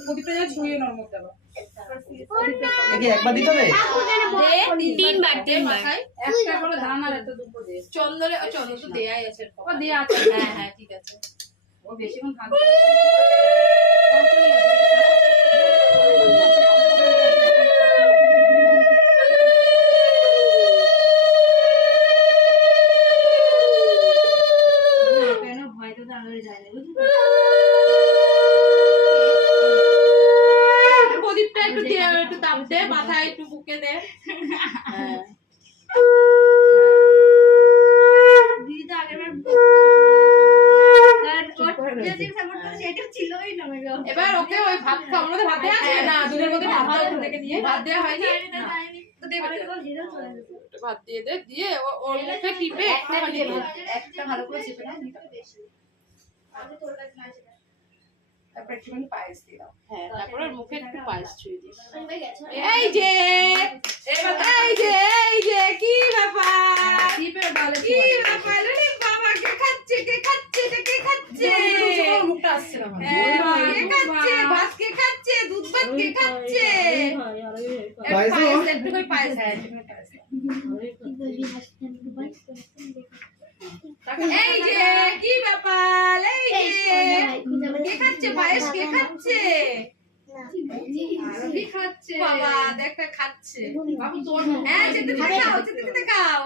প্রদীপটা যা ছুঁয়ে নর মধ্যে আবার একবার দিতে হবে তিনবার একটা করে ধান আর একটা দুটো দে চন্দনে চন্দন তো দেয়াই আছে ও দেয়া আছে হ্যাঁ হ্যাঁ ঠিক আছে ও বেশিক্ষণ থাকবে কেন ভয় তো আলোয় যায় না প্রদীপটা একটু দে একটু তাপ দে মাথায় একটু বুকে দে হ্যাঁ দিদি তো আগেরবার সেটা ছিলই না এবার ওকে ওই ভাত খাওয়ার মধ্যে ভাতে আছে না দুধের মধ্যে ভাত দাও থেকে দিয়ে ভাত দেওয়া হয়নি তো দেবে ভাত দিয়ে দে দিয়ে ওর মুখে টিপে একটা ভালো করে চেপে নাও তারপর একটুখানি পায়েস দিয়ে দাও হ্যাঁ তারপরে ওর মুখে একটু পায়েস ছুঁয়ে দিস এই যে কি ব্যাপার টিপে ডালে কি ব্যাপার রে বাবা কে খাচ্ছে মুখটা আসছে না কে খাচ্ছে ভাত কে খাচ্ছে দুধ ভাত কে খাচ্ছে পায়েস দাও। পায়েস একটু করে পায়েস হ্যাঁ একটু পায়েস এই যে কি ব্যাপার এই যে কে খাচ্ছে পায়েস কে খাচ্ছে আরবি খাচ্ছে বাবা দেখা খাচ্ছে বাবু তোর হ্যাঁ যেতে খাও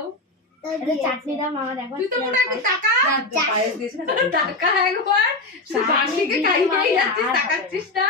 চাটনি দাও মামা দেখো তুই তো মনে একটু টাকা পায়েস দিয়েছে না টাকা একবার শুধু বাঙালিকে খাইয়ে যাচ্ছিস টাকাচ্ছিস না